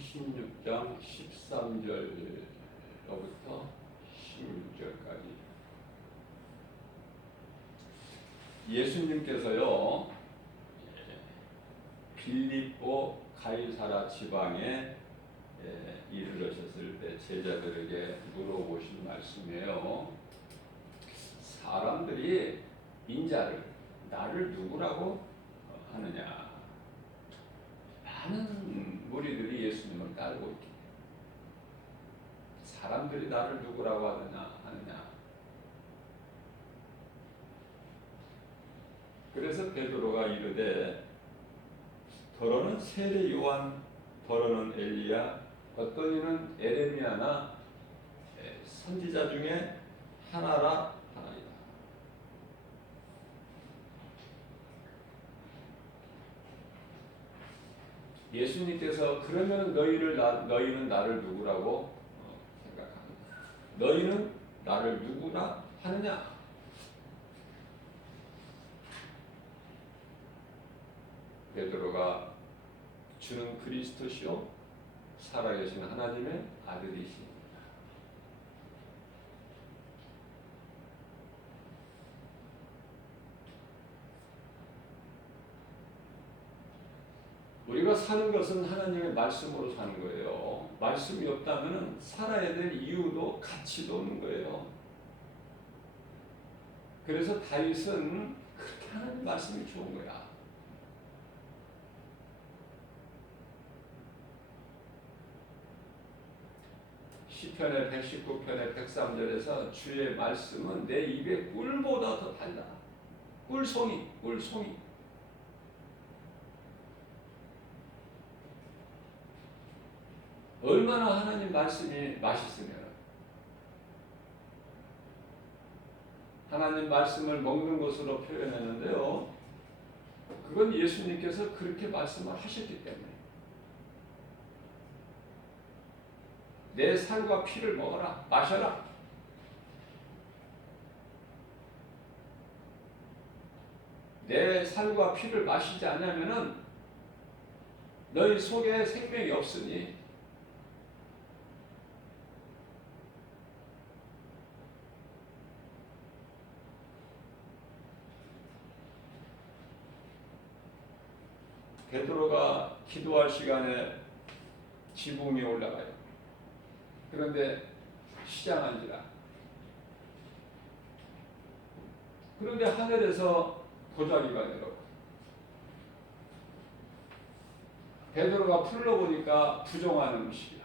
16장 13절로부터 16절까지 예수님께서요 빌립보 가이사라 지방에 이르러셨을 때 제자들에게 물어보신 말씀이에요. 사람들이 인자를 나를 누구라고 하느냐. 많은 무리들이 예수님을 따르고 있기 때문에 사람들이 나를 누구라고 하느냐. 그래서 베드로가 이르되 더러는 세례 요한, 더러는 엘리야, 어떤 이는 에레미야나 선지자 중에 하나라 하나이다. 예수님께서 그러면 너희는 나를 누구라고 생각하느냐? 너희는 나를 누구라 하느냐? 베드로가 주는 그리스도시요 살아계신 하나님의 아들이십니다. 우리가 사는 것은 하나님의 말씀으로 사는 거예요. 말씀이 없다면 살아야 될 이유도 가치도 없는 거예요. 그래서 다윗은 그렇게 하나님 말씀이 좋은 거야. 시편의 119편의 103절에서 주의 말씀은 내 입에 꿀보다 더 달다. 꿀송이. 얼마나 하나님 말씀이 맛있으면 하나님 말씀을 먹는 것으로 표현했는데요. 그건 예수님께서 그렇게 말씀을 하셨기 때문에 내 살과 피를 먹어라, 마셔라. 내 살과 피를 마시지 않으면은 너희 속에 생명이 없으니 베드로가 기도할 시간에 지붕 위에 올라가요. 그런데 시장한지라. 그런데 하늘에서 도자기가 내려오고 베드로가 풀러보니까 부정하는 음식이야.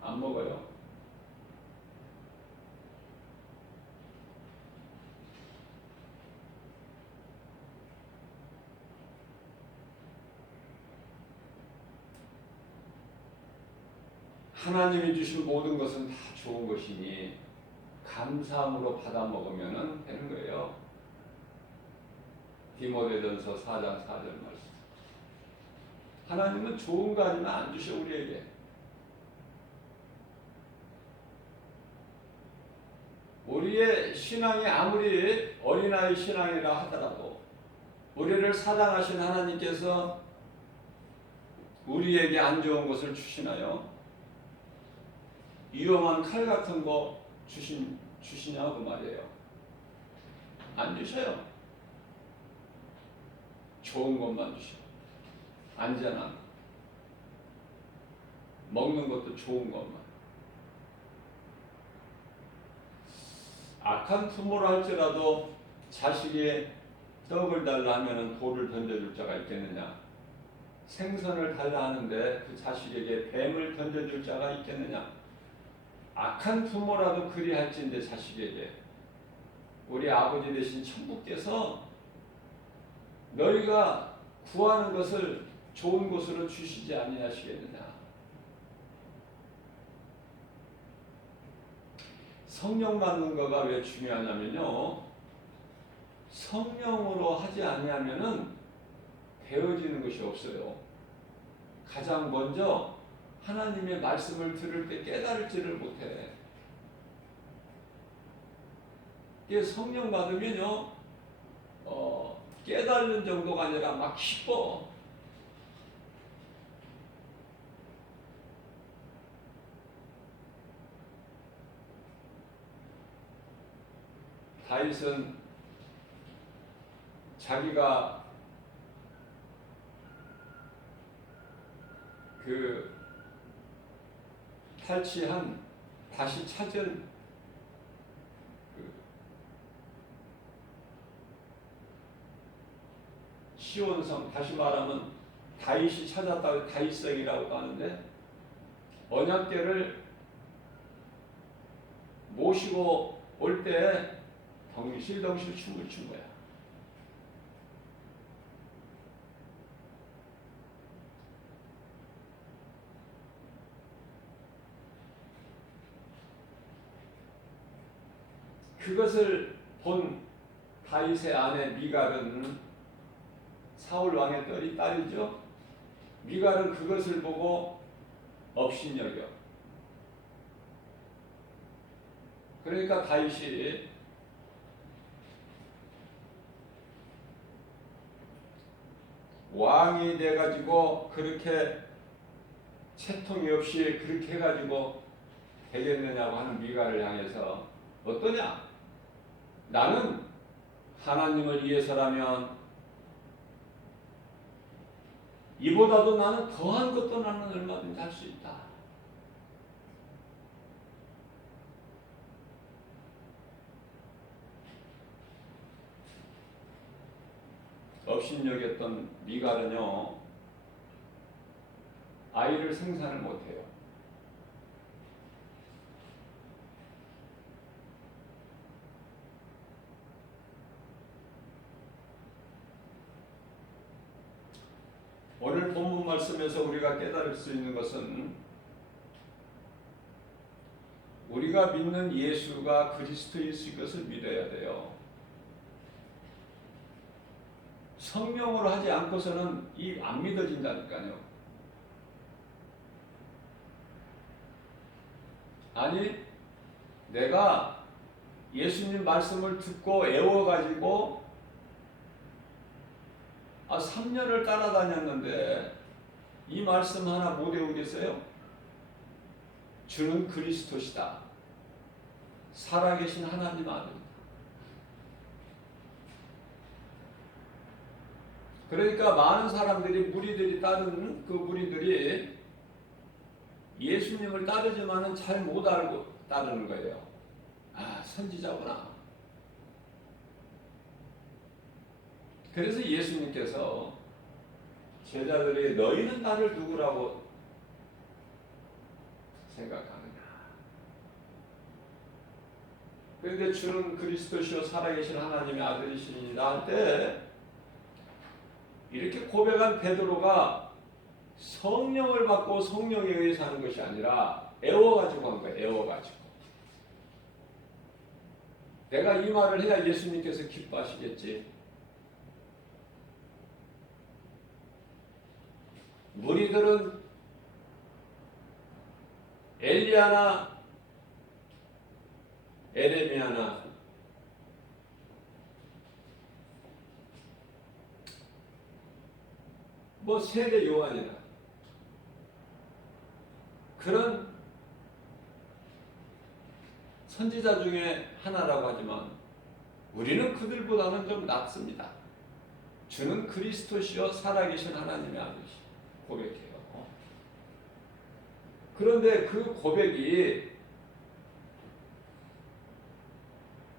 안 먹어요. 하나님이 주신 모든 것은 다 좋은 것이니 감사함으로 받아 먹으면 되는 거예요. 디모데전서 4장 4절 말씀. 하나님은 좋은 거 아니면 안 주셔 우리에게. 우리의 신앙이 아무리 어린아이 신앙이라 하더라도 우리를 사랑하신 하나님께서 우리에게 안 좋은 것을 주시나요? 위험한 칼 같은 거 주시냐고 말이에요. 안 주셔요. 좋은 것만 주셔. 안전한 것. 먹는 것도 좋은 것만. 악한 부모를 할지라도 자식이 떡을 달라 하면 돌을 던져줄 자가 있겠느냐? 생선을 달라 하는데 그 자식에게 뱀을 던져줄 자가 있겠느냐? 악한 부모라도 그리할진대 자식에게 우리 아버지 되신 천부께서 너희가 구하는 것을 좋은 것으로 주시지 아니하시겠느냐. 성령 받는 거가 왜 중요하냐면요. 성령으로 하지 아니하면은 되어지는 것이 없어요. 가장 먼저 하나님의 말씀을 들을 때 깨달을지를 못해. 이게 성령 받으면요, 깨달는 정도가 아니라 막 기뻐. 다윗은 자기가 그 탈취한 다시 찾은 그 시온성, 다시 말하면 다윗이 찾았다고 다윗성이라고 하는데, 언약궤를 모시고 올 때 덩실덩실 춤을 춘 거야. 그것을 본 다윗의 아내 미갈은, 사울 왕의 딸이죠. 미갈은 그것을 보고 업신여겨. 그러니까 다윗이 왕이 돼가지고 그렇게 채통이 없이 그렇게 해가지고 되겠느냐고 하는 미갈을 향해서, 어떠냐? 나는 하나님을 위해서라면 이보다도 나는 더한 것도 나는 얼마든지 할 수 있다. 업신여겼던 미갈은요, 아이를 생산을 못해요. 오늘 본문 말씀에서 우리가 깨달을 수 있는 것은, 우리가 믿는 예수가 그리스도이신 것을 믿어야 돼요. 성령으로 하지 않고서는 안 믿어진다니까요. 아니, 내가 예수님 말씀을 듣고 애워가지고 3년을 따라다녔는데 이 말씀 하나 못 외우겠어요? 주는 그리스도시다. 살아계신 하나님 아들이다. 그러니까 많은 사람들이, 무리들이 따르는 그 무리들이 예수님을 따르지만은 잘 못 알고 따르는 거예요. 선지자구나. 그래서 예수님께서 제자들이 너희는 나를 누구라고 생각하느냐. 그런데 주는 그리스도시요 살아계신 하나님의 아들이시니라 할 때, 이렇게 고백한 베드로가 성령을 받고 성령에 의해서 하는 것이 아니라 애워가지고 한 거예요. 애워가지고. 내가 이 말을 해야 예수님께서 기뻐하시겠지. 무리들은 엘리야나 에레미야나 세례 요한이나 그런 선지자 중에 하나라고 하지만, 우리는 그들보다는 좀 낫습니다. 주는 그리스도시요 살아계신 하나님의 아들이시 고백해요. 그런데 그 고백이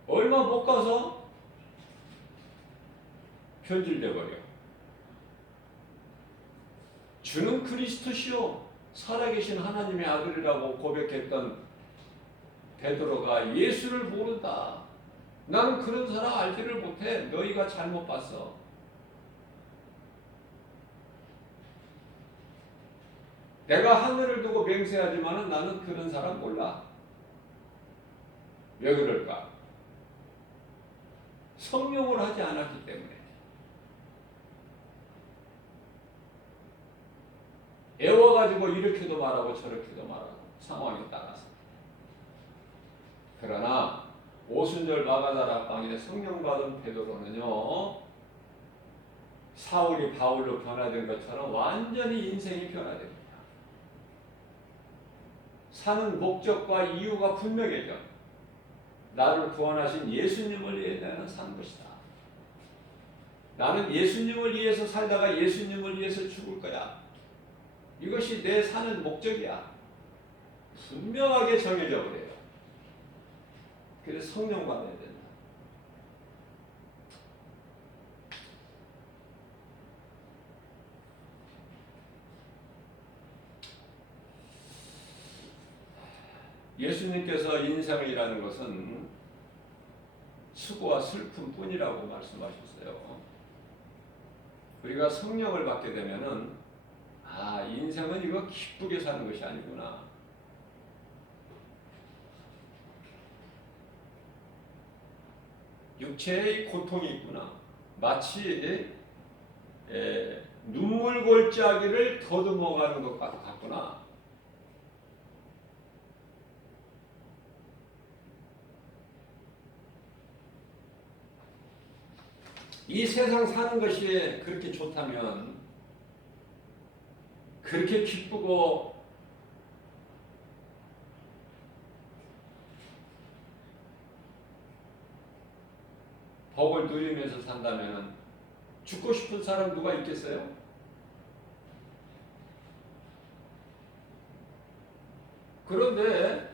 얼마 못 가서 변질돼 버려. 주는 그리스도시요 살아계신 하나님의 아들이라고 고백했던 베드로가 예수를 모른다. 나는 그런 사람 알지를 못해. 너희가 잘못 봤어. 내가 하늘을 두고 맹세하지만은 나는 그런 사람 몰라. 왜 그럴까? 성령을 하지 않았기 때문에. 애워가지고 이렇게도 말하고 저렇게도 말하고 상황에 따라서. 그러나 오순절 마가다라 방에 성령 받은 베드로는요, 사울이 바울로 변화된 것처럼 완전히 인생이 변화됩니다. 사는 목적과 이유가 분명해져. 나를 구원하신 예수님을 위해 나는 산 것이다. 나는 예수님을 위해서 살다가 예수님을 위해서 죽을 거야. 이것이 내 사는 목적이야. 분명하게 정해져 버려요. 그래서 성령 받아야 된다. 예수님께서 인생이라는 것은 수고와 슬픔뿐이라고 말씀하셨어요. 우리가 성령을 받게 되면은 인생은 이거 기쁘게 사는 것이 아니구나. 육체의 고통이 있구나. 마치 눈물 골짜기를 더듬어가는 것 같구나. 이 세상 사는 것이 그렇게 좋다면, 그렇게 기쁘고 복을 누리면서 산다면 죽고 싶은 사람 누가 있겠어요? 그런데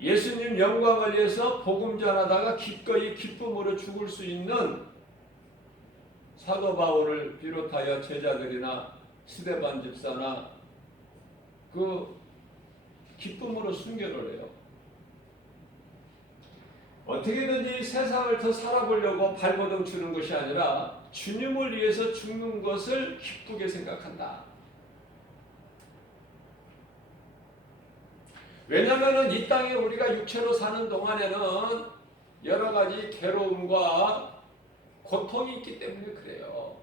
예수님 영광을 위해서 복음 전하다가 기꺼이 기쁨으로 죽을 수 있는 사도 바울을 비롯하여 제자들이나 스데반 집사나 그 기쁨으로 순교를 해요. 어떻게든지 세상을 더 살아보려고 발버둥 치는 것이 아니라 주님을 위해서 죽는 것을 기쁘게 생각한다. 왜냐하면 이 땅에 우리가 육체로 사는 동안에는 여러 가지 괴로움과 고통이 있기 때문에 그래요.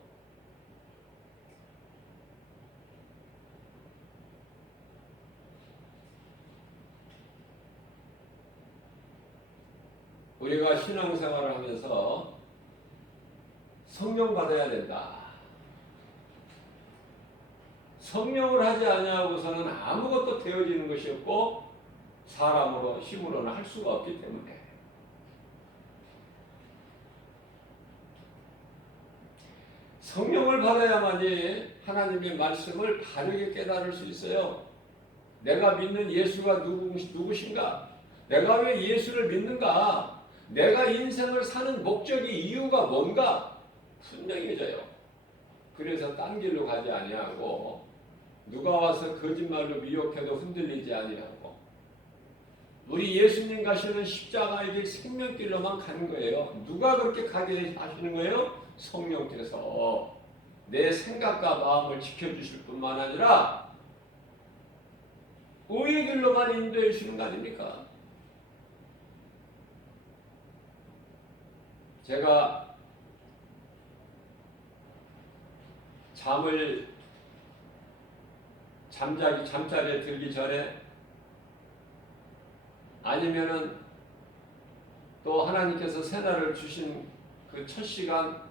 우리가 신앙생활을 하면서 성령 받아야 된다. 성령을 하지 아니하고서는 아무것도 되어지는 것이 없고 사람으로 힘으로는 할 수가 없기 때문에 성령을 받아야만이 하나님의 말씀을 바르게 깨달을 수 있어요. 내가 믿는 예수가 누구신가? 내가 왜 예수를 믿는가? 내가 인생을 사는 목적이 이유가 뭔가 분명해져요. 그래서 딴 길로 가지 아니하고 누가 와서 거짓말로 미혹해도 흔들리지 아니하고 우리 예수님 가시는 십자가의 길 생명길로만 가는 거예요. 누가 그렇게 가게 하시는 거예요? 성령께서 내 생각과 마음을 지켜주실 뿐만 아니라 의의 길로만 인도해 주시는 거 아닙니까? 제가 잠자리에 들기 전에 아니면은 또 하나님께서 새날을 주신 그 첫 시간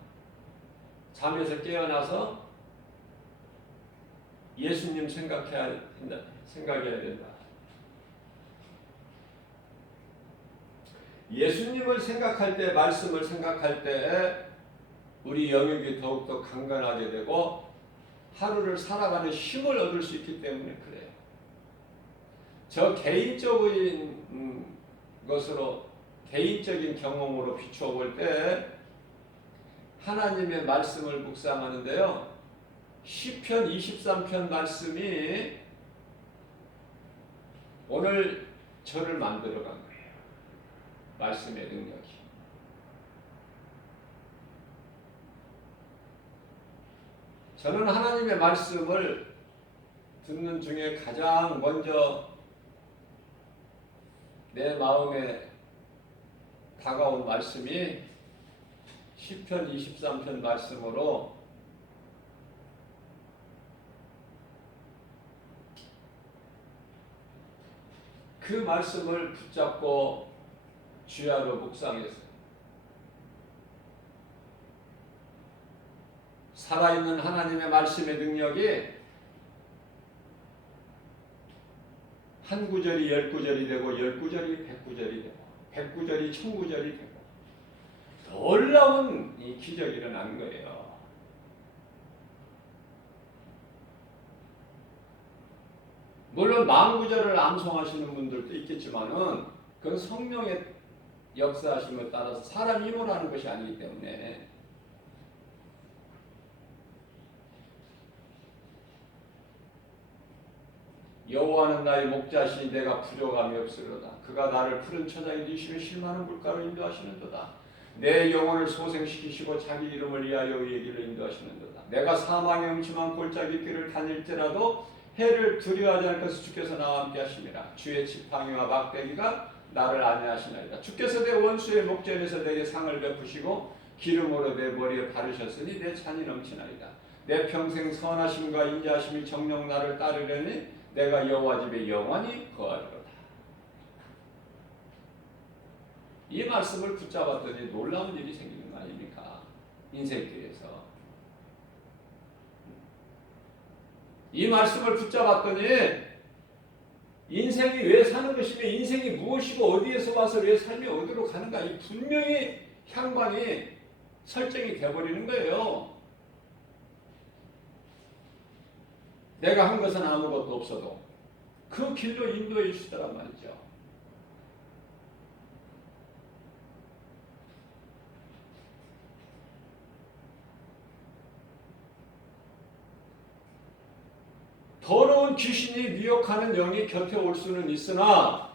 잠에서 깨어나서 예수님 생각해야 된다. 예수님을 생각할 때, 말씀을 생각할 때 우리 영역이 더욱더 강건하게 되고 하루를 살아가는 힘을 얻을 수 있기 때문에 그래요. 저 개인적인 것으로, 개인적인 경험으로 비추어 볼 때 하나님의 말씀을 묵상하는데요. 시편 23편 말씀이 오늘 저를 만들어간 거예요. 말씀의 능력이. 저는 하나님의 말씀을 듣는 중에 가장 먼저 내 마음에 다가온 말씀이 시편 23편 말씀으로 그 말씀을 붙잡고 주야로 묵상했어요. 살아있는 하나님의 말씀의 능력이 한 구절이 열 구절이 되고 열 구절이 백구절이 되고 백구절이 천구절이 되고 놀라운 이 기적이 일어난 거예요. 물론 만구절을 암송하시는 분들도 있겠지만은 그건 성령의 역사하심에 따라서 사람 힘으로 하는 것이 아니기 때문에 여호와는 나의 목자시니 내가 부족함이 없으리로다. 그가 나를 푸른 초장에 누시며 실만한 물가로 인도하시는도다. 내 영혼을 소생시키시고 자기 이름을 위하여 의의 길로 인도하시는도다. 내가 사망의 음침한 골짜기 길을 다닐지라도 해를 두려워하지 않을 것을 주께서 나와 함께 하심이라. 주의 지팡이와 막대기가 나를 안내하시나이다. 주께서 내 원수의 목전에서 내게 상을 베푸시고 기름으로 내 머리에 바르셨으니 내 잔이 넘치나이다. 내 평생 선하심과 인자하심이 정녕 나를 따르려니 내가 여호와 집에 영원히 거하리로다. 이 말씀을 붙잡았더니 놀라운 일이 생기는 거 아닙니까? 인생길에서. 이 말씀을 붙잡았더니 인생이 왜 사는 것이며 인생이 무엇이고 어디에서 와서 왜 삶이 어디로 가는가 이 분명히 향방이 설정이 되어버리는 거예요. 내가 한 것은 아무것도 없어도 그 길로 인도해 주시더란 말이죠. 더러운 귀신이 미혹하는 영이 곁에 올 수는 있으나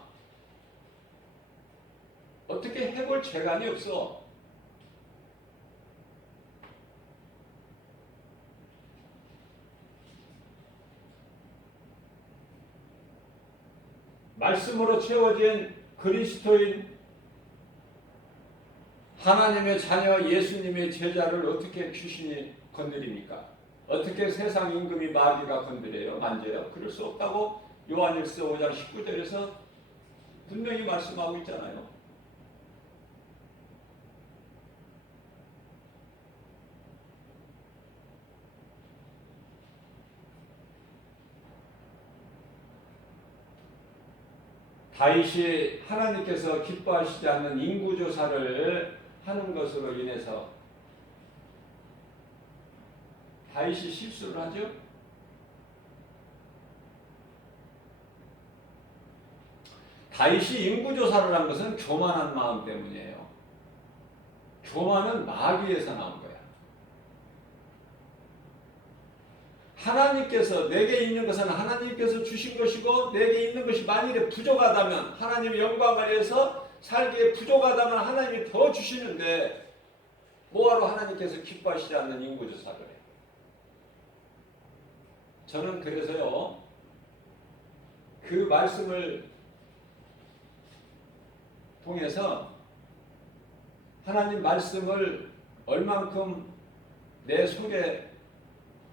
어떻게 해볼 재간이 없어. 말씀으로 채워진 그리스도인 하나님의 자녀 예수님의 제자를 어떻게 귀신이 건드립니까? 어떻게 세상 임금이 마귀가 건드려요? 만져요? 그럴 수 없다고 요한일서 5장 19절에서 분명히 말씀하고 있잖아요. 다윗이 하나님께서 기뻐하시지 않는 인구조사를 하는 것으로 인해서 다윗이 실수를 하죠. 다윗이 인구조사를 한 것은 교만한 마음 때문이에요. 교만은 마귀에서 나온 거야. 하나님께서 내게 있는 것은 하나님께서 주신 것이고 내게 있는 것이 만일에 부족하다면 하나님의 영광을 위해서 살기에 부족하다면 하나님이 더 주시는데 뭐하러 하나님께서 기뻐하시지 않는 인구조사를 해요. 저는 그래서요 그 말씀을 통해서 하나님 말씀을 얼만큼 내 속에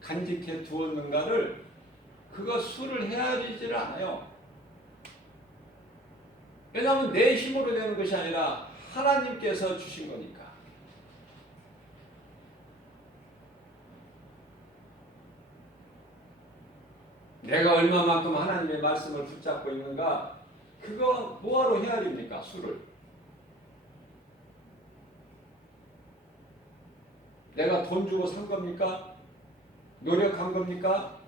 간직해 두었는가를 그거 수를 헤아리질 않아요. 왜냐하면 내 힘으로 되는 것이 아니라 하나님께서 주신 거니까. 내가 얼마만큼 하나님의 말씀을 붙잡고 있는가 그거 뭐하러 헤아립니까? 수를. 내가 돈 주고 산 겁니까? 노력한 겁니까?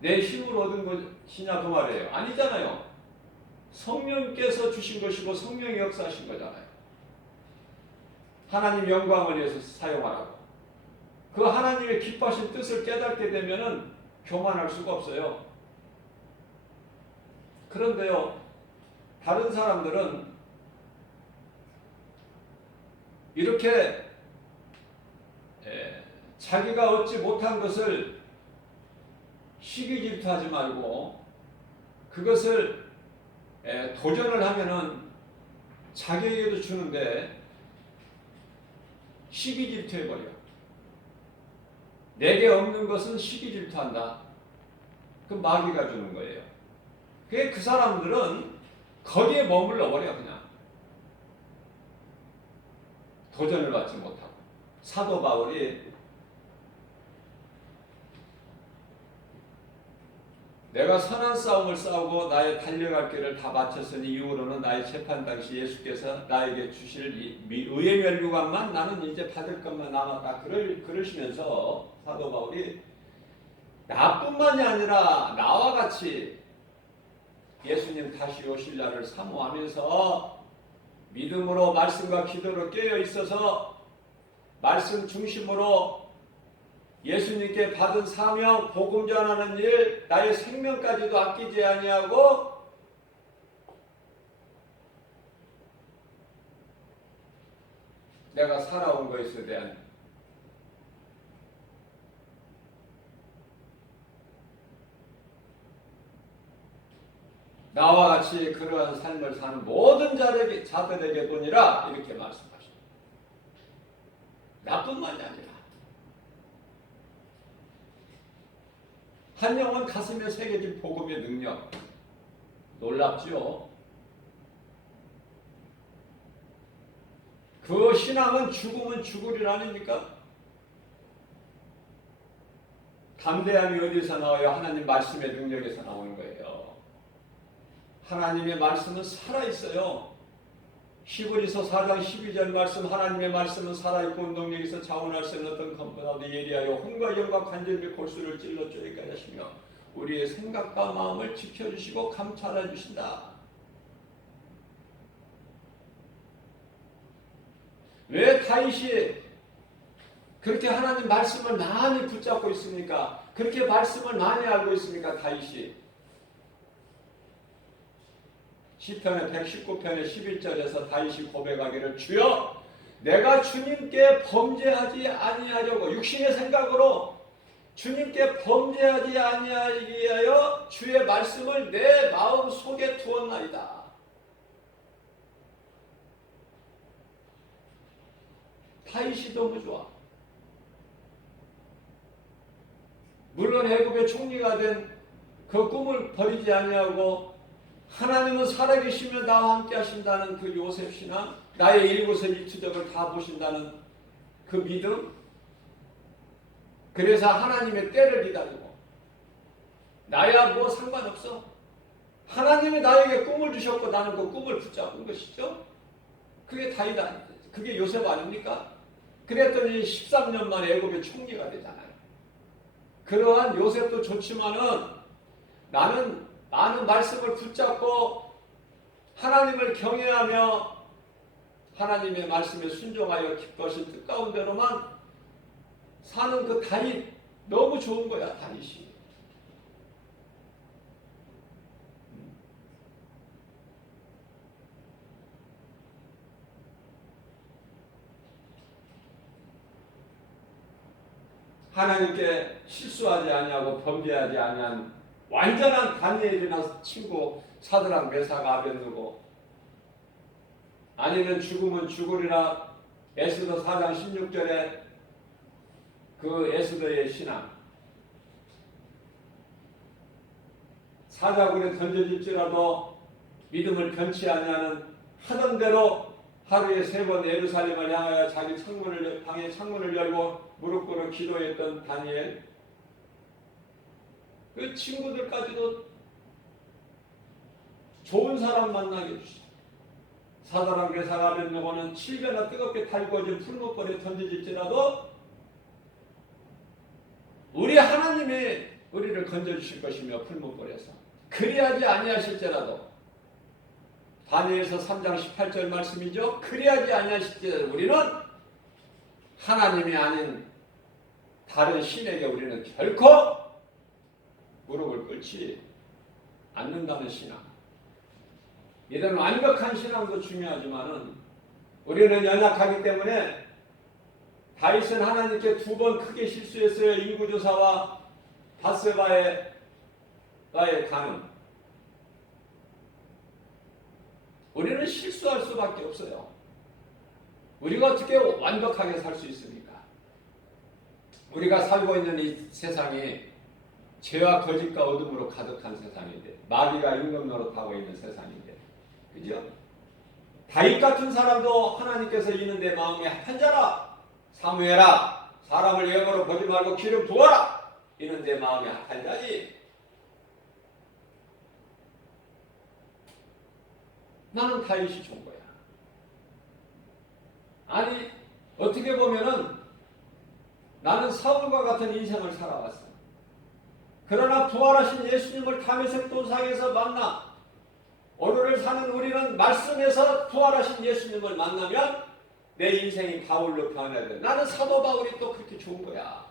내 힘으로 얻은 것이냐 그 말이에요. 아니잖아요. 성령께서 주신 것이고 성령이 역사하신 거잖아요. 하나님 영광을 위해서 사용하라고. 그 하나님의 기뻐하신 뜻을 깨닫게 되면은 교만할 수가 없어요. 그런데요, 다른 사람들은 이렇게 자기가 얻지 못한 것을 시기 질투하지 말고 그것을 도전을 하면은 자기에게도 주는데 시기 질투해버려. 내게 없는 것은 시기 질투한다. 그 마귀가 주는 거예요. 그 사람들은 거기에 머물러 버려 그냥. 도전을 받지 못하고. 사도 바울이 내가 선한 싸움을 싸우고 나의 달려갈 길을 다 마쳤으니 이후로는 나의 재판 당시 예수께서 나에게 주실 의의 멸류관만 나는 이제 받을 것만 남았다. 그러시면서 사도 바울이 나뿐만이 아니라 나와 같이 예수님 다시 오실 날을 사모하면서 믿음으로 말씀과 기도로 깨어 있어서 말씀 중심으로 예수님께 받은 사명, 복음 전하는 일, 나의 생명까지도 아끼지 아니하고 내가 살아온 것에 대한 나와 같이 그러한 삶을 사는 모든 자들에게 보니라 이렇게 말씀하십니다. 나뿐만이 아니라 한 영혼 가슴에 새겨진 복음의 능력 놀랍죠. 그 신앙은 죽으면 죽을 일 아닙니까? 담대함이 어디서 나와요? 하나님 말씀의 능력에서 나오는 거예요. 하나님의 말씀은 살아있어요. 히브리서 4장 12절 말씀, 하나님의 말씀은 살아있고 운동력이 있어 자원할 수 없는 어떤 검보다도 예리하여 혼과 영과 관절 및 골수를 찔러 쪼개게 하시며 우리의 생각과 마음을 지켜주시고 감찰해 주신다. 왜 다윗이 그렇게 하나님 말씀을 많이 붙잡고 있습니까? 그렇게 말씀을 많이 알고 있습니까? 다윗이 시편의 119편의 11절에서 다윗이 고백하기를 주여 내가 주님께 범죄하지 아니하려고 육신의 생각으로 주님께 범죄하지 아니하기 위하여 주의 말씀을 내 마음 속에 두었나이다. 다윗이 너무 좋아. 물론 애굽의 총리가 된 그 꿈을 버리지 아니하고 하나님은 살아계시며 나와 함께 하신다는 그 요셉 신앙, 나의 일거수일투족을 다 보신다는 그 믿음, 그래서 하나님의 때를 기다리고 나야 뭐 상관없어. 하나님이 나에게 꿈을 주셨고 나는 그 꿈을 붙잡은 것이죠. 그게 다윗 아닙니까? 그게 요셉 아닙니까? 그랬더니 13년 만에 애굽의 총리가 되잖아요. 그러한 요셉도 좋지만은 나는 많은 말씀을 붙잡고 하나님을 경외하며 하나님의 말씀에 순종하여 기뻐하신 뜻 가운데로만 사는 그 다윗 너무 좋은 거야. 다윗이. 하나님께 실수하지 아니하고 범죄하지 아니한 완전한 다니엘이나 친구 사드락 메삭 아벳느고 아니면 죽으면 죽으리라 에스더 4장 16절에 그 에스더의 신앙 사자굴에 던져질지라도 믿음을 변치 아니하는 하던 대로 하루에 3번 예루살렘을 향하여 자기 방의 창문을 열고 무릎 꿇어 기도했던 다니엘 그 친구들까지도 좋은 사람 만나게 해주시죠. 사드락 메삭 아벳느고는 7배나 뜨겁게 달궈진 풀무불에 던져질지라도 우리 하나님이 우리를 건져주실 것이며 풀무불에서 그리하지 아니하실지라도 다니엘서 3장 18절 말씀이죠. 그리하지 아니하실지라도 우리는 하나님이 아닌 다른 신에게 우리는 결코 무릎을 꿇지 않는다는 신앙. 이런 완벽한 신앙도 중요하지만은 우리는 연약하기 때문에 다윗은 하나님께 2번 크게 실수했어요. 인구조사와 바세바의 간음. 우리는 실수할 수밖에 없어요. 우리가 어떻게 완벽하게 살 수 있습니까? 우리가 살고 있는 이 세상이 죄와 거짓과 어둠으로 가득한 세상인데 마귀가 임금 노릇하고 있는 세상인데 그죠? 다윗 같은 사람도 하나님께서 이는 내 마음에 합한 자라 사무엘아 사람을 영으로 보지 말고 기름 부어라 이는 내 마음에 합한 자니 나는 다윗이 좋은 거야. 아니 어떻게 보면은 나는 사울과 같은 인생을 살아왔어. 그러나 부활하신 예수님을 담에색 도상에서 만나 오늘을 사는 우리는 말씀에서 부활하신 예수님을 만나면 내 인생이 바울로 변해야 돼. 나는 사도 바울이 또 그렇게 좋은 거야.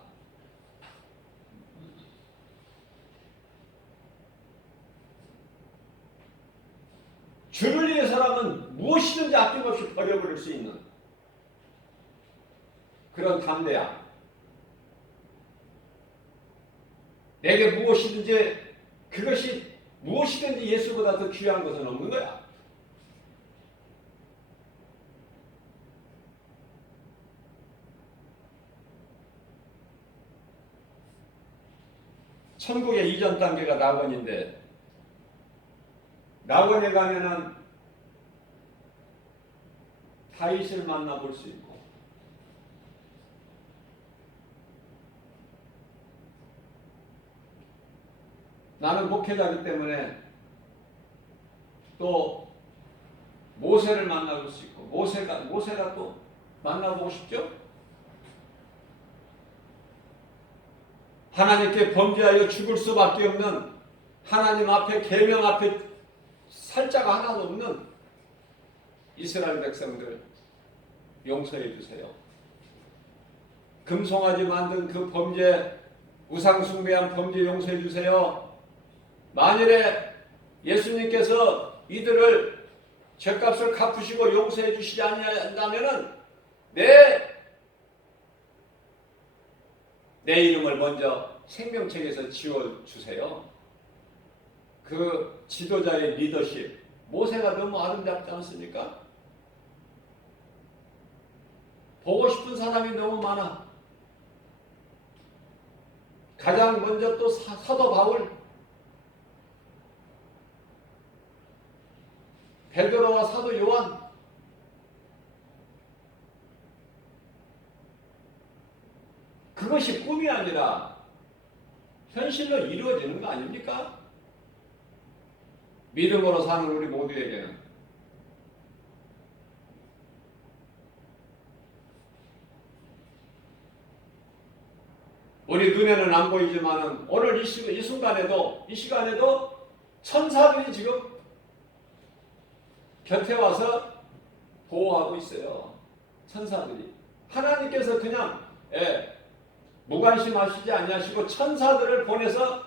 주를 위해서라면 무엇이든지 아낌없이 버려버릴 수 있는 그런 담대함. 내게 무엇이든지 그것이 무엇이든지 예수보다 더 귀한 것은 없는 거야. 천국의 이전 단계가 낙원인데 낙원에 가면은 다윗을 만나볼 수 있고 나는 목회자이기 때문에 또 모세를 만나볼 수 있고 모세가 또 만나보고 싶죠? 하나님께 범죄하여 죽을 수밖에 없는 하나님 앞에 계명 앞에 살자가 하나도 없는 이스라엘 백성들 용서해 주세요. 금송아지 만든 그 범죄 우상 숭배한 범죄 용서해 주세요. 만일에 예수님께서 이들을 죄값을 갚으시고 용서해 주시지 아니한다면은 내 이름을 먼저 생명책에서 지워주세요. 그 지도자의 리더십 모세가 너무 아름답지 않습니까? 보고 싶은 사람이 너무 많아. 가장 먼저 또 사도 바울 베드로와 사도 요한 그것이 꿈이 아니라 현실로 이루어지는 거 아닙니까? 믿음으로 사는 우리 모두에게는 우리 눈에는 안 보이지만은 오늘 이 시간에도 천사들이 지금 곁에 와서 보호하고 있어요. 천사들이 하나님께서 그냥 무관심하시지 아니하시고 천사들을 보내서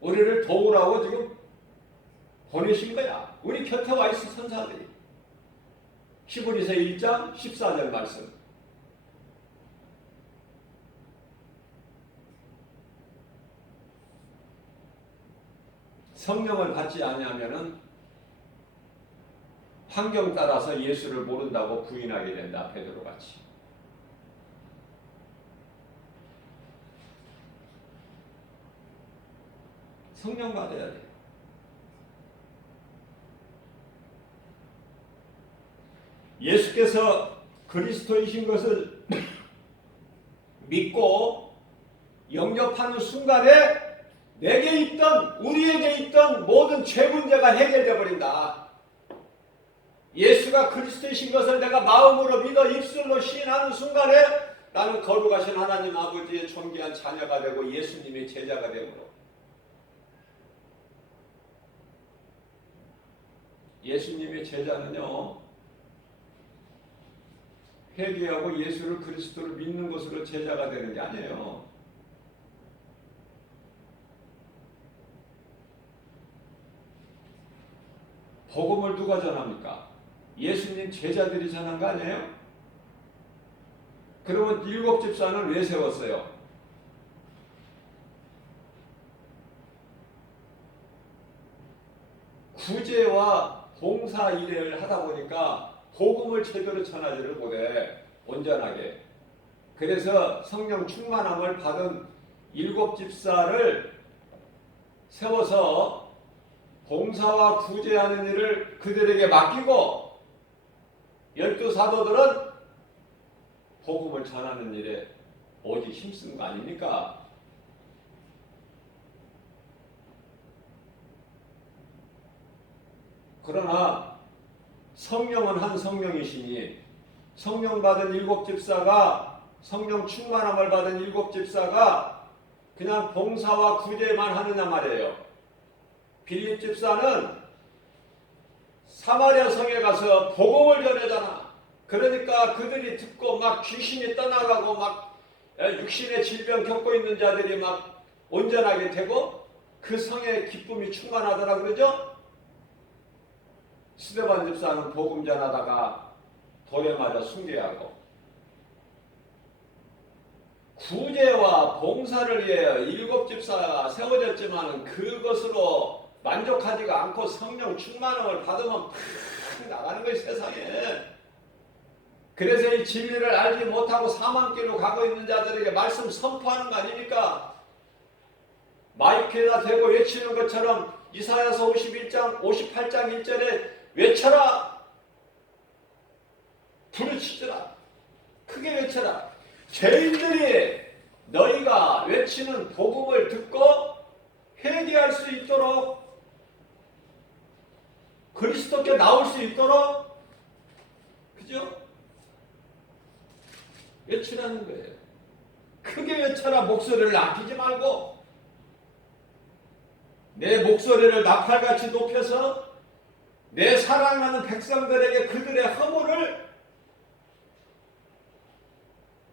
우리를 도우라고 지금 보내신 거야. 우리 곁에 와 있어 천사들이. 히브리서 1장 14절 말씀. 성령을 받지 아니하면은 환경 따라서 예수를 모른다고 부인하게 된다. 베드로같이. 성령 받아야 돼. 예수께서 그리스도이신 것을 믿고 영접하는 순간에 내게 있던 우리에게 있던 모든 죄 문제가 해결되어 버린다. 예수가 그리스도이신 것을 내가 마음으로 믿어 입술로 시인하는 순간에 나는 거룩하신 하나님 아버지의 존귀한 자녀가 되고 예수님의 제자가 되므로 예수님의 제자는요 회개하고 예수를 그리스도를 믿는 것으로 제자가 되는 게 아니에요. 복음을 누가 전합니까? 예수님 제자들이 전한 거 아니에요? 그러면 7 집사는 왜 세웠어요? 구제와 봉사 일을 하다 보니까 복음을 제대로 전하지를 못해. 온전하게. 그래서 성령 충만함을 받은 7 집사를 세워서 봉사와 구제하는 일을 그들에게 맡기고 12 사도들은 복음을 전하는 일에 오직 힘쓰는 거 아닙니까? 그러나 성령은 한 성령이시니 성령 받은 일곱 집사가 성령 충만함을 받은 일곱 집사가 그냥 봉사와 구제만 하느냐 말이에요. 빌립 집사는 사마리아 성에 가서 복음을 전하잖아. 그러니까 그들이 듣고 막 귀신이 떠나가고 막 육신의 질병 겪고 있는 자들이 막 온전하게 되고 그 성에 기쁨이 충만하더라 그러죠. 스데반 집사는 복음 전하다가 돌에 맞아 순교하고 구제와 봉사를 위해 일곱 집사가 세워졌지만 그것으로 만족하지가 않고 성령 충만함을 받으면 팍 나가는 거예요 세상에. 그래서 이 진리를 알지 못하고 사망길로 가고 있는 자들에게 말씀 선포하는 거 아닙니까? 마이크에다 대고 외치는 것처럼 이사야서 58장 1절에 외쳐라. 부르짖으라. 크게 외쳐라. 죄인들이 너희가 외치는 복음을 듣고 회개할 수 있도록 그리스도께 나올 수 있도록 그죠? 외치라는 거예요. 크게 외쳐라. 목소리를 아끼지 말고 내 목소리를 나팔같이 높여서 내 사랑하는 백성들에게 그들의 허물을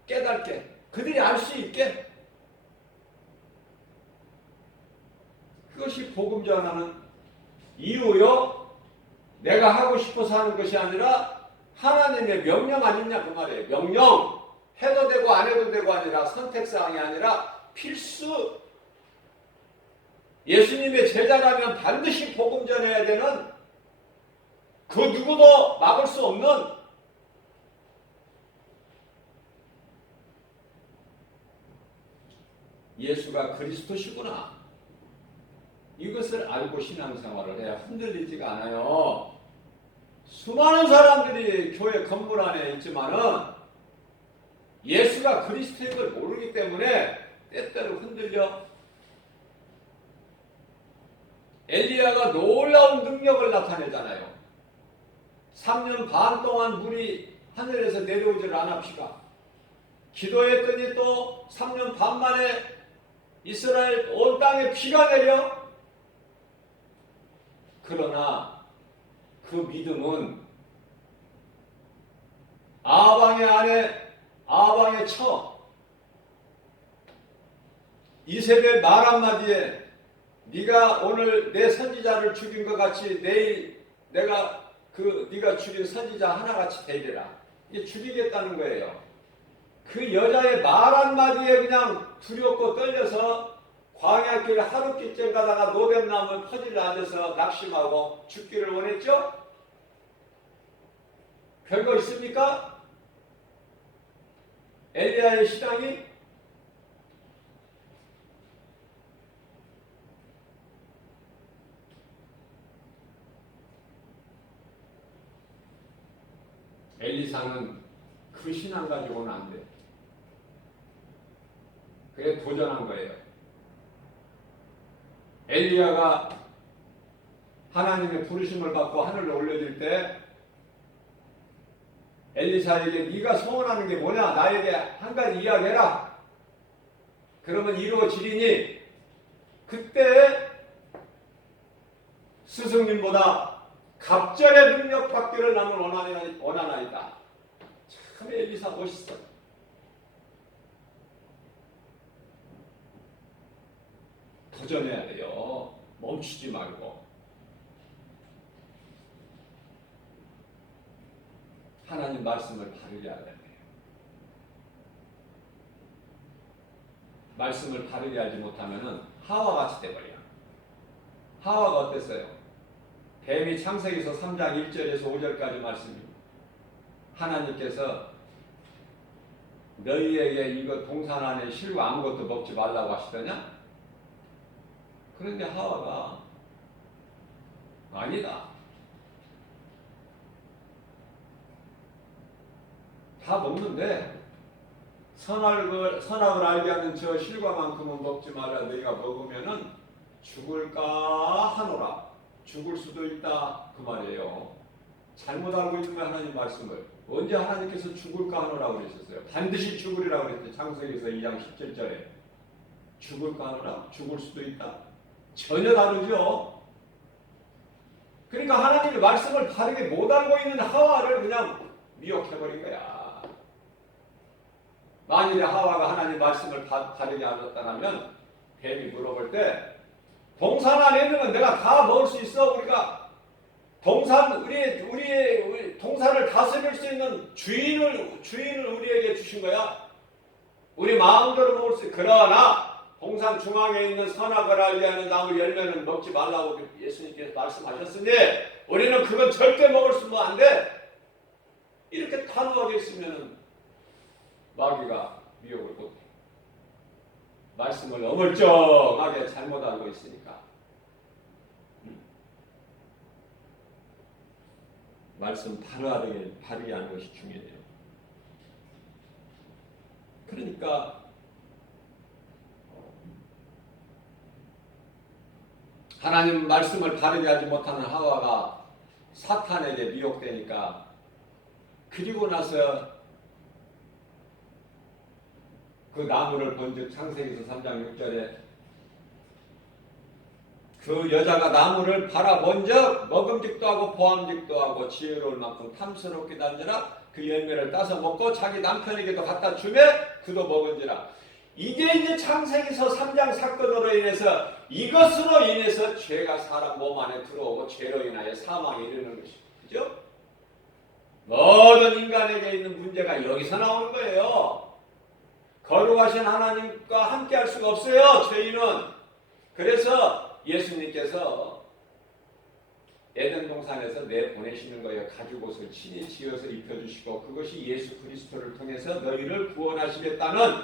깨닫게 그들이 알 수 있게 그것이 복음 전하는 이유요. 내가 하고 싶어서 하는 것이 아니라 하나님의 명령 아니냐 그 말이에요. 명령 해도 되고 안 해도 되고 아니라 선택사항이 아니라 필수. 예수님의 제자라면 반드시 복음 전해야 되는 그 누구도 막을 수 없는 예수가 그리스도시구나. 이것을 알고 신앙생활을 해야 흔들리지가 않아요. 수많은 사람들이 교회 건물 안에 있지만은 예수가 그리스도인 걸 모르기 때문에 때때로 흔들려. 엘리야가 놀라운 능력을 나타내잖아요. 3년 반 동안 물이 하늘에서 내려오질 않아 비가. 기도했더니 또 3년 반 만에 이스라엘 온 땅에 비가 내려. 그러나 그 믿음은 아방의 아내 아방의 처 이세벨 말 한마디에 네가 오늘 내 선지자를 죽인 것 같이 내일 내가 네가 죽인 선지자 하나같이 되리라. 이게 죽이겠다는 거예요. 그 여자의 말 한마디에 그냥 두렵고 떨려서 광야길 하룻길쯤 가다가 노뱀나무 퍼질러 앉아서 낙심하고 죽기를 원했죠? 별거 있습니까? 엘리야의 신앙이 엘리사는 그 신앙 가지고는 안 돼. 그래 도전한 거예요. 엘리야가 하나님의 부르심을 받고 하늘로 올려질 때 엘리사에게 네가 소원하는 게 뭐냐? 나에게 한 가지 이야기해라. 그러면 이루어지리니 그때 스승님보다 갑절의 능력 받기를 나는 원하나이다. 참 엘리사 멋있어. 도전해야 돼요. 멈추지 말고. 하나님 말씀을 바르게 하야 돼요. 말씀을 바르게 하지 못하면은 하와같이 돼버려. 하와가 어땠어요? 뱀이 창세기서 3장 1절에서 5절까지 말씀입니다. 하나님께서 너희에게 이거 동산 안에 실과 아무것도 먹지 말라고 하시더냐? 그런데 하와가 아니다. 다 먹는데 선악을 알게 하는 저 실과만큼은 먹지 말라. 너희가 먹으면은 죽을까 하노라. 죽을 수도 있다 그 말이에요. 잘못 알고 있는 거야 하나님 말씀을. 언제 하나님께서 죽을까 하노라고 그러셨어요? 반드시 죽으리라고 그랬어요. 창세기에서 2장 17절에. 죽을까 하노라? 죽을 수도 있다. 전혀 다르죠. 그러니까 하나님의 말씀을 바르게 못 알고 있는 하와를 그냥 미혹해버린 거야. 만일에 하와가 하나님 말씀을 바르게 알았다면 뱀이 물어볼 때 동산 안에 있는 건 내가 다 먹을 수 있어. 우리가 우리 동산을 다스릴 수 있는 주인을 우리에게 주신 거야. 우리 마음대로 먹을 수 있어. 그러나 동산 중앙에 있는 선악을 알게 하는 나무 열매는 먹지 말라고 예수님께서 말씀하셨으니 우리는 그건 절대 먹을 수는 안 돼. 이렇게 단호하게 있으면 마귀가 미혹을 못해. 말씀을 어물쩡하게 잘못 알고 있으니까. 말씀 바르게 하는 것이 중요해요. 그러니까 하나님 말씀을 바르게 하지 못하는 하와가 사탄에게 미혹되니까 그리고 나서 그 나무를 본즉 창세기서 3장 6절에 그 여자가 나무를 바라본즉 먹음직도 하고 보암직도 하고 지혜로울 만큼 탐스럽게 한지라 그 열매를 따서 먹고 자기 남편에게도 갖다 주매 그도 먹은지라. 이게 이제 창세기서 3장 사건으로 인해서 이것으로 인해서 죄가 사람 몸 안에 들어오고 죄로 인하여 사망에 이르는 것이죠. 그죠? 모든 인간에게 있는 문제가 여기서 나오는 거예요. 거룩하신 하나님과 함께 할 수가 없어요. 죄인은. 그래서 예수님께서 에덴 동산에서 내보내시는 거예요. 가죽옷을 친히 지어서 입혀주시고 그것이 예수 그리스도를 통해서 너희를 구원하시겠다는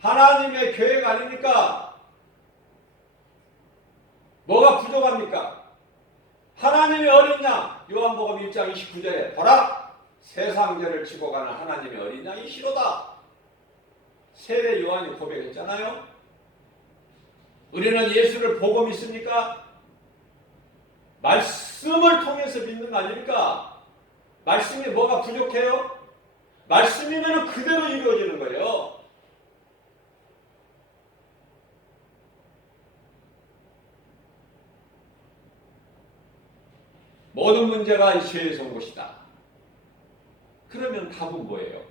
하나님의 계획 아닙니까? 뭐가 부족합니까? 하나님의 어린 양 요한복음 1장 29절에 보라 세상죄를 지고 가는 하나님의 어린 양이 시로다. 세례 요한이 고백했잖아요. 우리는 예수를 보고 믿습니까? 말씀을 통해서 믿는 거 아닙니까? 말씀이 뭐가 부족해요? 말씀이면 그대로 이루어지는 거예요. 모든 문제가 죄에서 온 것이다. 그러면 답은 뭐예요?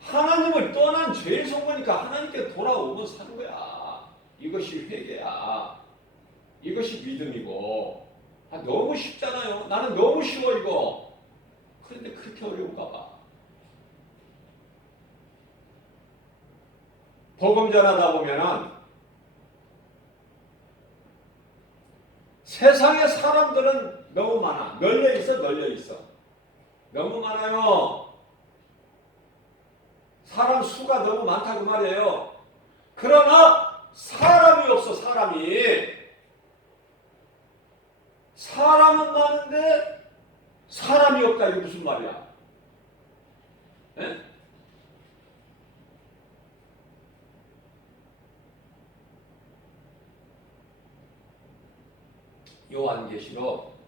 하나님을 떠난 죄에서 온 거니까 하나님께 돌아오면 사는 거야. 이것이 회개야. 이것이 믿음이고. 너무 쉽잖아요. 나는 너무 쉬워 이거. 그런데 그렇게 어려운가 봐. 복음 전하다 보면은 세상에 사람들은 너무 많아. 널려 있어. 너무 많아요. 사람 수가 너무 많다고 말이에요. 그러나 사람이 없어. 사람은 많은데 사람이 없다. 이게 무슨 말이야? 네? 요한계시록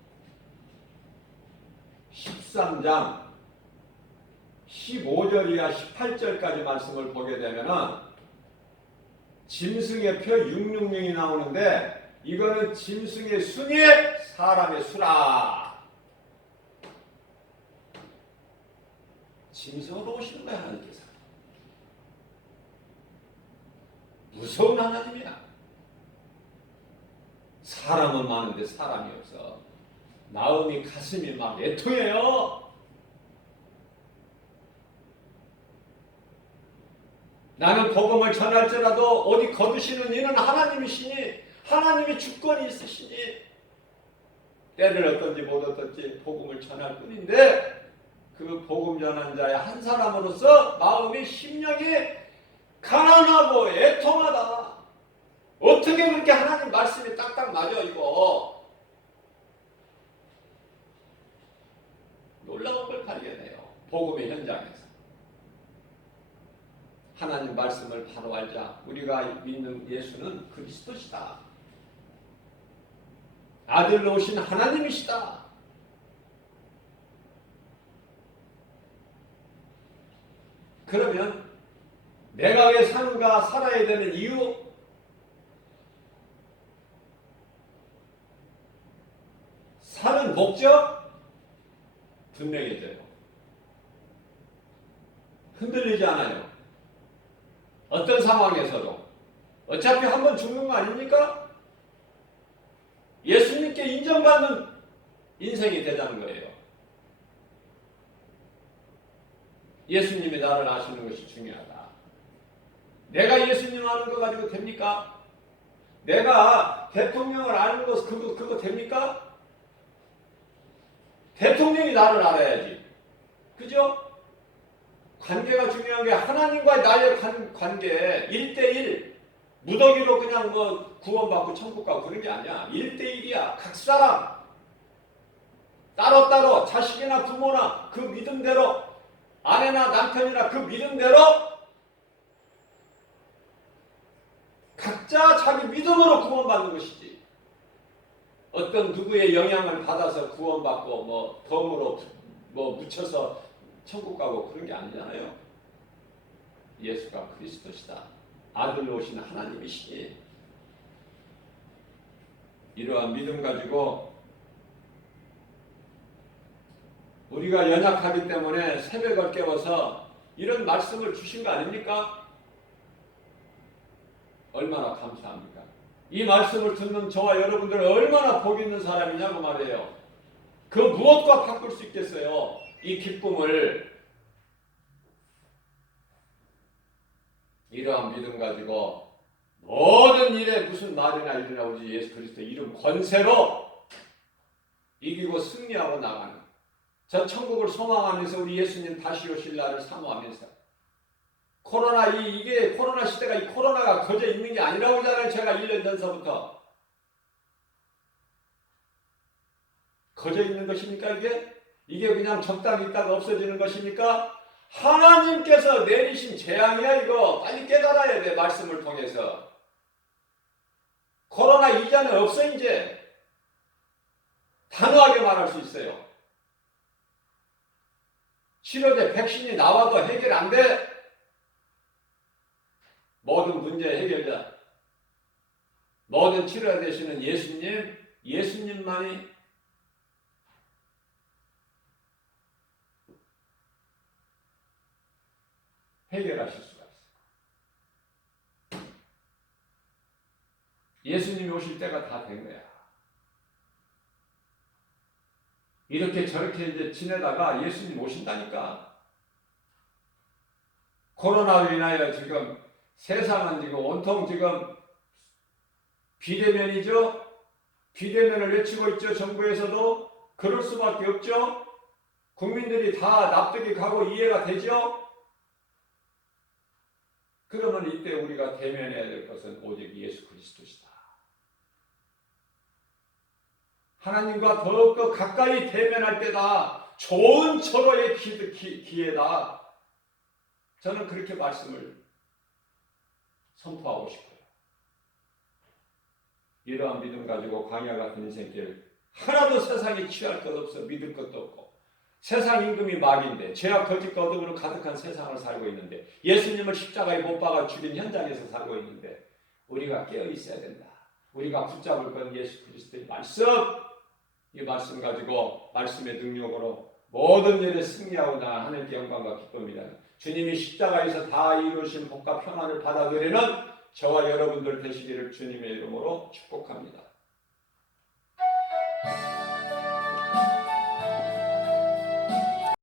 13장 15절이야 18절까지 말씀을 보게 되면은 짐승의 표 666이 나오는데 이거는 짐승의 순이 사람의 수라. 짐승으로 오시는 거야 하나님께서. 무서운 하나님이야. 사람은 많은데 사람이 없어. 마음이 가슴이 막 애통해요. 나는 복음을 전할지라도 어디 거두시는 이는 하나님이시니 하나님이 주권이 있으시니 때를 어떤지 못 어떤지 복음을 전할 뿐인데 그 복음 전한 자의 한 사람으로서 마음이 심령이 가난하고 애통하다. 어떻게 그렇게 하나님 말씀이 딱딱 맞아 이거. 놀라운 걸 발견해요. 복음의 현장에서. 하나님 말씀을 바로 알자. 우리가 믿는 예수는 그리스도시다. 아들로 오신 하나님이시다. 그러면 내가 왜 사는가, 살아야 되는 이유? 사는 목적? 분명해져요. 흔들리지 않아요. 어떤 상황에서도. 어차피 한 번 죽는 거 아닙니까? 예수님께 인정받는 인생이 되자는 거예요. 예수님이 나를 아시는 것이 중요하다. 내가 예수님 아는 거 가지고 됩니까? 내가 대통령을 아는 거 그거 됩니까? 대통령이 나를 알아야지. 그죠? 관계가 중요한 게 하나님과 나의 관계 1대1 무더기로 그냥 뭐 구원받고 천국 가고 그런 게 아니야. 1대1이야. 각 사람 따로따로 자식이나 부모나 그 믿음대로 아내나 남편이나 그 믿음대로 각자 자기 믿음으로 구원받는 것이지. 어떤 누구의 영향을 받아서 구원받고 뭐 덤으로 뭐 묻혀서 천국 가고 그런 게 아니잖아요. 예수가 그리스도시다. 아들로 오신 하나님이시니 이러한 믿음 가지고 우리가 연약하기 때문에 새벽을 깨워서 이런 말씀을 주신 거 아닙니까? 얼마나 감사합니까? 이 말씀을 듣는 저와 여러분들은 얼마나 복 있는 사람이냐고 말이에요. 그 무엇과 바꿀 수 있겠어요? 이 기쁨을. 이러한 믿음 가지고 모든 일에 무슨 말이나 일이나 우리 예수 그리스도 이름 권세로 이기고 승리하고 나가는 저 천국을 소망하면서 우리 예수님 다시 오실 날을 사모하면서 이게 코로나 시대가 이 코로나가 거저 있는 게 아니라고 하잖아요. 제가 1년 전서부터. 거저 있는 것입니까 이게? 이게 그냥 적당히 있다가 없어지는 것입니까? 하나님께서 내리신 재앙이야 이거. 빨리 깨달아야 돼. 말씀을 통해서. 코로나 이전에 없어 이제. 단호하게 말할 수 있어요. 치료제 백신이 나와도 해결 안 돼. 모든 문제 해결자, 모든 치료가 되시는 예수님만이 해결하실 수가 있어요. 예수님이 오실 때가 다 된 거야. 이렇게 저렇게 이제 지내다가 예수님 오신다니까. 코로나로 인하여 지금 세상은 지금 온통 지금 비대면이죠. 비대면을 외치고 있죠. 정부에서도. 그럴 수밖에 없죠. 국민들이 다 납득이 가고 이해가 되죠. 그러면 이때 우리가 대면해야 될 것은 오직 예수 그리스도시다. 하나님과 더욱더 가까이 대면할 때다. 좋은 절호의 기회다. 저는 그렇게 말씀을 선포하고 싶어요. 이러한 믿음 가지고 광야 같은 인생길 하나도 세상에 취할 것 없어. 믿을 것도 없고 세상 임금이 마귀인데 죄악 거짓 거듭으로 가득한 세상을 살고 있는데 예수님을 십자가에 못 박아 죽인 현장에서 살고 있는데 우리가 깨어 있어야 된다. 우리가 붙잡을 건 예수 그리스도의 말씀. 이 말씀 가지고 말씀의 능력으로 모든 일에 승리하고 나아 하나님께 영광과 기쁨이다. 주님이 십자가에서 다 이루신 복과 평안을 받아들이는 저와 여러분들 되시기를 주님의 이름으로 축복합니다.